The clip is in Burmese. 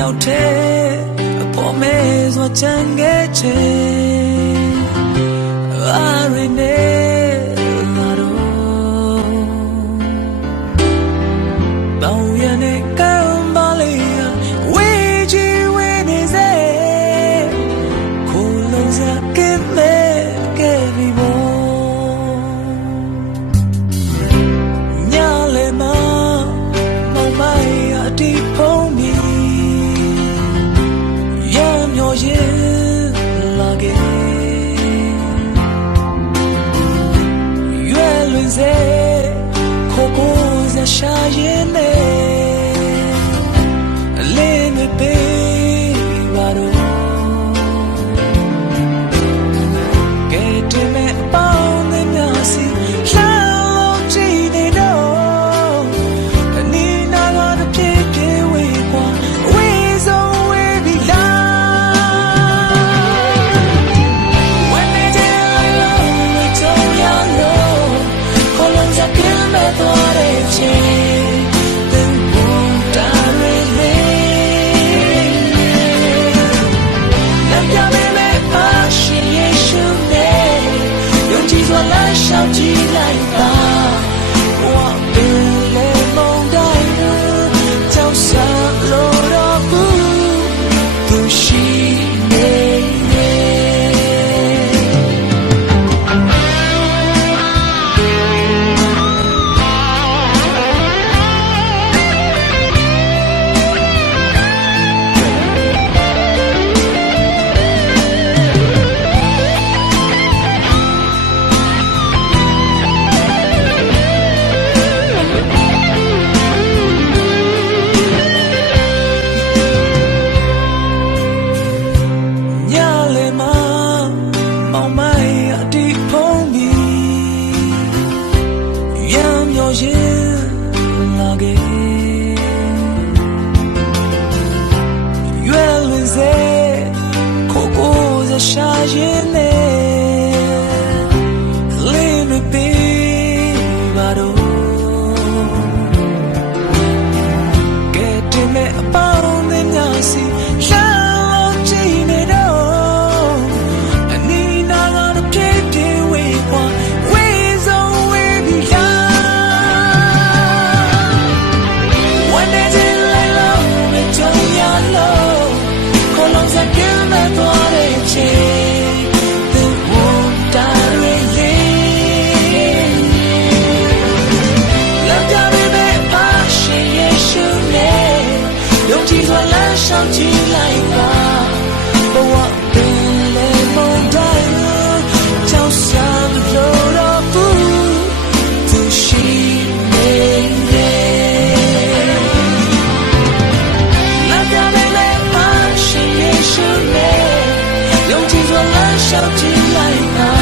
ရောက်တဲ့အပေါ်မဲဆိုချမ်းခဲ့ချင်အားရနေလာတော့တောင်ရတဲ့ကံပါလေးဝေးကြီးဝေးနေစေခိုးလုံးစကင်းမဲ့ခဲ့ပြီဘောညလေမမောင်မိုင်အတီးဖုံးပြီရမျောရင်လာခဲ့ရွယ်လွင်စေခိုးကိုစရှာရင်နေအလင်းတွေပေးပါတော့ကဲတင်မဲ့အပေါင်းတွေများစီလှမ်းကြည့်နေတော့အနီးနားကပြည့်ပြည့်ဝေးกว่าဝေးဆုံးဝေးပြီလားwhen they tell you we don't know ခေါ်လုံးစကင်းမဲ့သွားတဲ့ချိန်သင်ဝန်တာရလေလက်ပြမဲ့ပါရှင်ယေရှုနဲ့ယုံကြည်စွာလမ်းလျှောက်ကြည့်လိုက်ပါဝါပင်လေမုန်တိုင်းကြောက်စလို့တော့ဘူးသူရှိနေရှာရင်နေလင်းတွေပေးပါတော့ကဲတင်မဲ့အပေါင်းတွေများစီလှမ်းကြည့်နေတော့အနီးနားကပြည့်ပြည့်ဝေးกว่าဝေးဆုံးဝေးပြီလား when they tell you we don't know ခေါ်လုံးစကင်းမဲ့သွားတဲ့ချိန်သင်ဝန်တာရလေလက်ပြမဲ့ပါရှင်ယေရှုနဲ့ယုံကြည်စွာလမ်းလျှောက်ကြည့်လိုက်ပါဘဝပင်လေမုန်တိုင်းကြောက်စမ်းလို့တော့ဘူးသူရှိနေတယ်လက်ပြမဲ့ပါရှင်ယေရှုနဲ့ယုံကြည်စွာလမ်းလျှောက်ကြည့်လိုက်ပါ